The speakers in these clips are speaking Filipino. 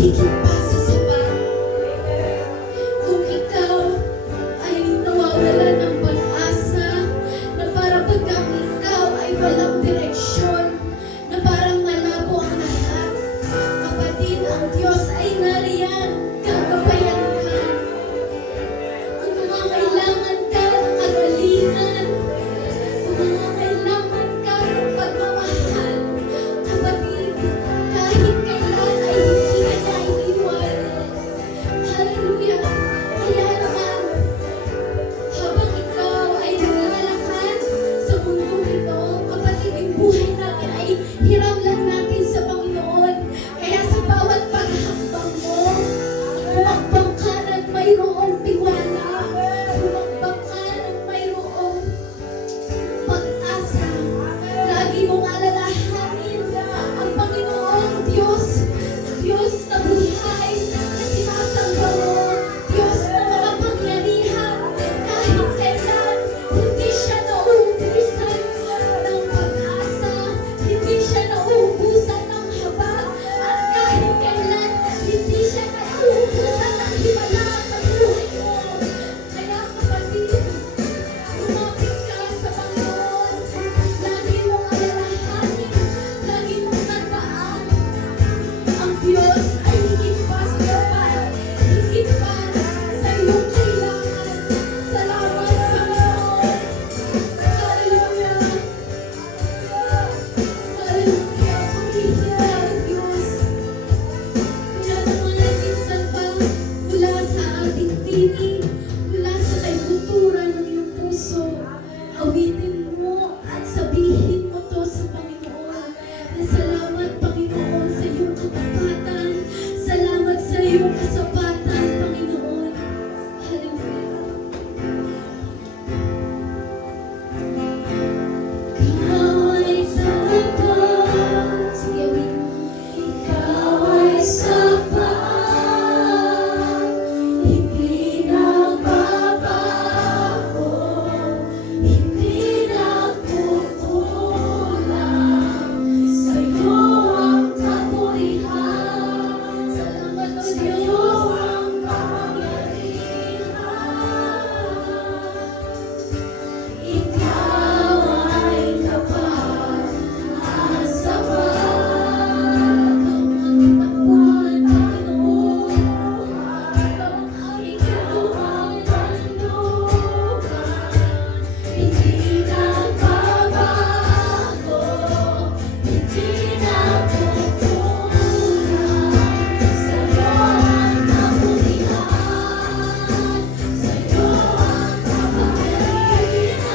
higit pa sa sapat. Kung ikaw ay nawawala ng pag-asa, na para pagkang ikaw ay walang direksyon, na parang malabo ang lahat, kapatid, ang Diyos ay nariyan, gagabayan ka. Kung nangangailangan ka ng kagalingan, kung nangangailangan ka ng pagmamahal, kapatid, kahit kailan ay hindi ka na iniwan. Hallelujah! Kaya naman, habang ikaw ay naglalakad sa mundong ito, kapatid, yung buhay natin ay hiram lang natin sa Panginoon. Kaya sa bawat paghakbang mo, humakbang ka ng mayroong tiwala, humakbang ka ng mayroong pag-asa. Lagi mong alalahanin ang Panginoong Diyos, Diyos na buhay na sinasamba mo, Diyos na makapangyarihan. Kahit kailan, hindi siya nauubusan ng pag-asa, hindi siya nauubusan ng habag, at kahit kailan, hindi siya nauubusan ng himala sa buhay mo. Kaya kapatid, lumapit ka sa Panginoon. Lagi mong alalahanin, lagi mong tandaan, ang Diyos ay higit pa sa sapat, higit pa sa iyong kailangan. Salamat, Panginoon. Hallelujah. Hallelujah. Pumihira ang Diyos. Mula sa mga minsan pa, mula sa ating tinig, mula sa kaibuturan ng iyong puso, awitin mo at sabihin mo to sa Panginoon. Na salamat, Panginoon, sa iyong katapatan. Salamat sa iyong kasapatan, Panginoon. Hallelujah. Ikaw ay sapat. Sige, awitin mo. Ikaw ay sapat, hindi nagbabago, hindi nagkukulang. Sa'yo ang kapurihan, salamat o sa'yo ang kapangyarihan. Ikaw ay tapat at sapat. Ikaw ang tapat, Panginoon. Ikaw ang aking kaluhan, kanluran. Hindi nagbabago, hindi nagkukulang. Sa'yo ang kapurihan, sa'yo ang kapangyarihan.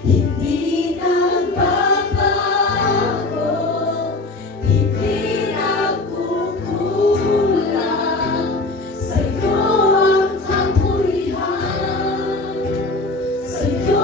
Hindi nagbabago, hindi nagkukulang. Sa'yo ang kapurihan, sa'yo